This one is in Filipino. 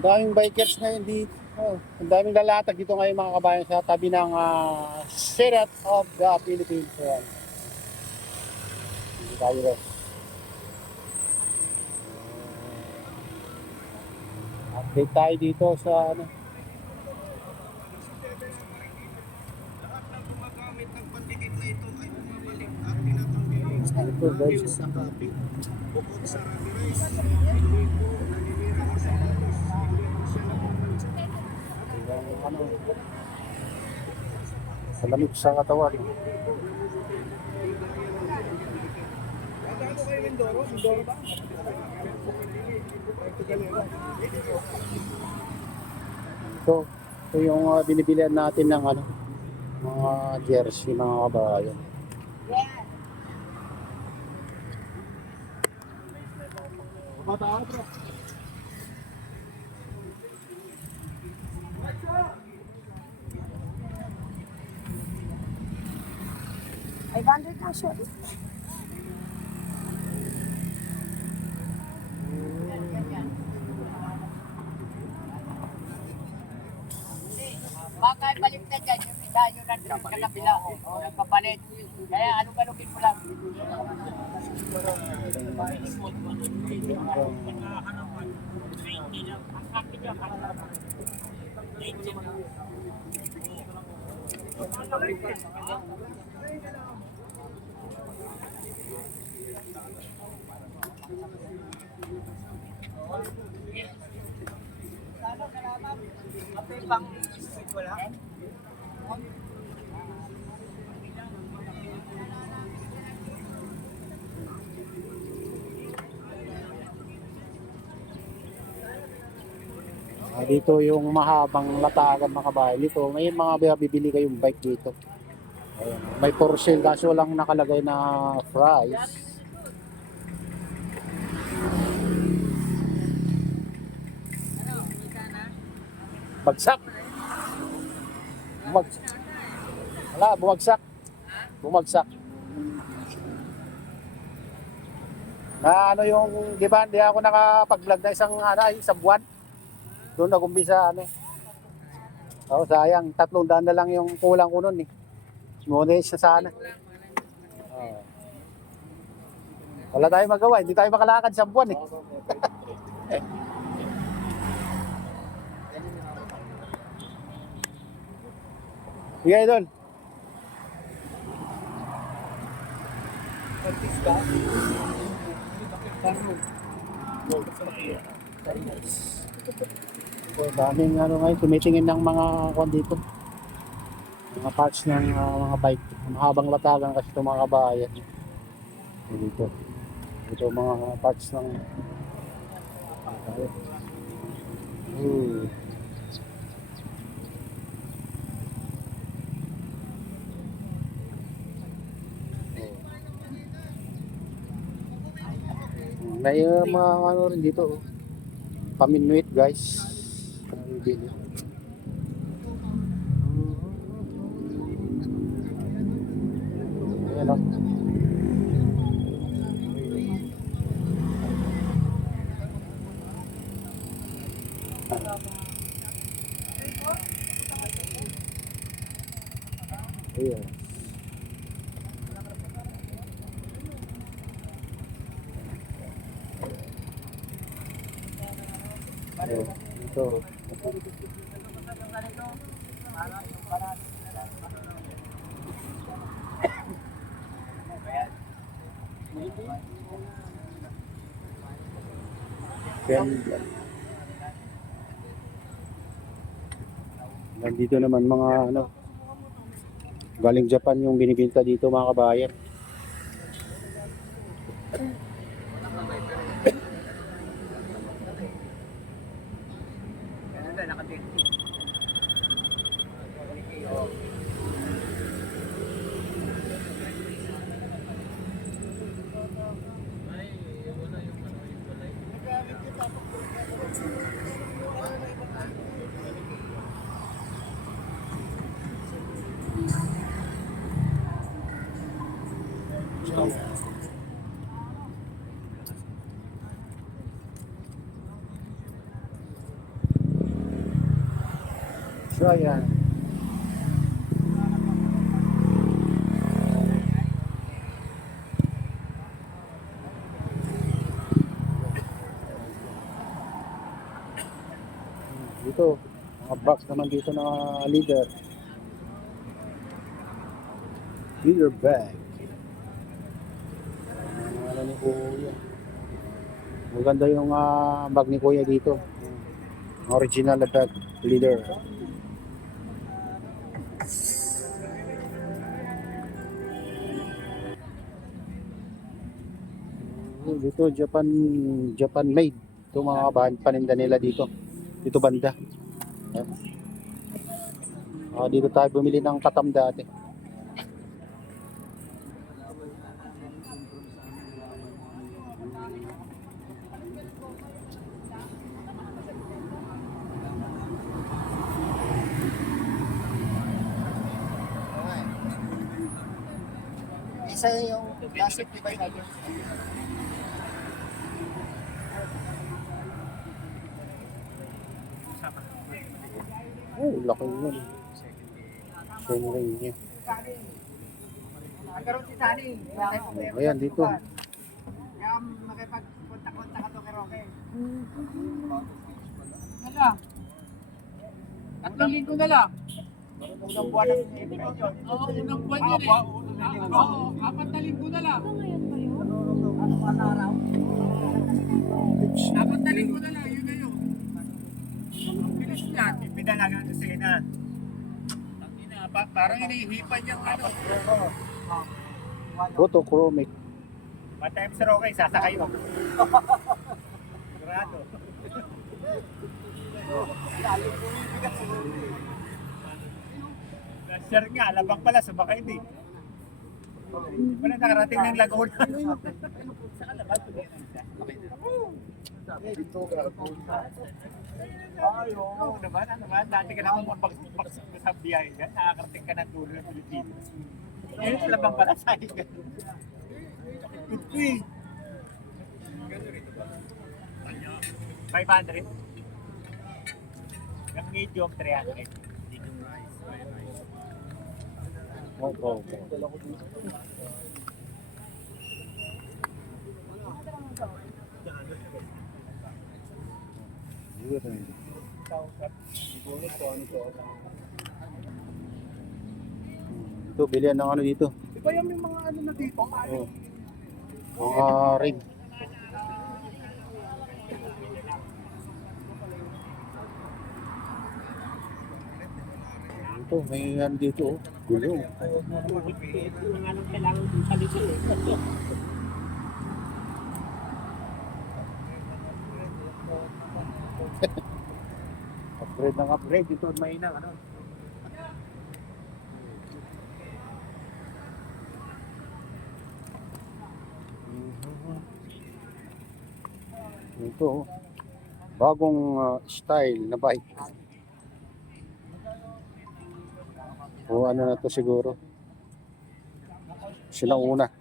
Ang daming bikers ngayon dito. Oh, ang daming lalatag dito ngayon mga kabayan sa tabi ng Senate of the Philippines. Ayan. Hindi tayo rin. Update tayo dito sa ano. Lahat ng gumagamit ng pandikit na ito ay bumabalik at tinatanggal dahil sa kapit. Bukod sa rubber race, hindi po naninira ang sapatos, hindi rin siya napapansin. Hanggang ano. Malamig sa katawan. Ano kayo Mindoro? Mindoro ba? Ito yung binibilihan natin ng ano, mga jersey mga kabayan. Mataas bro. Ay, 500 na siya. Baka balik na dyan, yung dayo na doon sa kabila. O, nagpapalit. Kaya ano-ganukin mo lang. Dito yung mahabang latagan mga kabayan. Dito may mga bibili kayong bike dito. Ayan. May for sale kaso lang nakalagay na price. Bagsak. Wala, bumagsak. Bumagsak. Na ano yung, di ba, hindi ako nakapag-vlog na isang buwan. Doon nagumpisa ano. Oh, sayang, 300 na lang yung kulang ko noon eh. Ngunit sa sana. Oh. Wala tayong magawa, hindi tayo makalakad sa buwan eh. Sige, idol. So, daming ano ngayon, tumitingin ng mga kwan dito. Mga parts ng mga bike. Mahabang latagan kasi itong mga kabayan. Dito. Ito mga parts ng may mga ano rin dito. Oh. Paminuit guys. Ang bili. Ayan o. Ayan. Ayan. Ito. Nandito naman mga ano, galing Japan yung binibinta dito mga kabayan. So, ayan. Dito, mga box naman dito na leader. Leader bag. Ano ni Kuya. Maganda yung bag ni Kuya dito. Original na bag. Leader. Dito, Japan made. Ito mga bahan paninda nila dito. Dito banda. Ayan. Dito tayo bumili ng katam dati. Isa yung classic, di ba yun? Oh, laki yun. Shenray niya. Nagkaroon si Sunny. Ayan, dito. Kaya makipag-kontak-kontak ka to kay Roque. Wala. 3 linggo na lang. Unang buwan ng April yun. Oo, unang buwan yun eh. Oo, 4 na linggo na lang. Ano araw? 4 na linggo na lang, yun na yun. Bilis yan. Pinalagaan sa sena. Parang inihipan yung ano. Photochromic. Matayang si Roque, sasakay mo. Sigurado. Sir nga, labang pala, sumakay din. Wala nakarating ng Laguna. Saka labang Oo naman, ano naman. Dati ka naman magbagsak sa biyahe dyan. Nakakarating ka ng dulo ng Pilipinas. Ngayon, labang pala sa akin. Good ko eh. 500. Yung medium, 300. Oh. Ito, bilihan ng ano dito. Di ba yung may mga ano na dito? Oh. Mga ring. Ito, may ano dito. Oh. Gulong. Mga anong kailangan dito sa dito. Upgrade ng upgrade. Dito may na, ano? Ito, oh. Bagong style na bike. O ano na to siguro. Sinauna.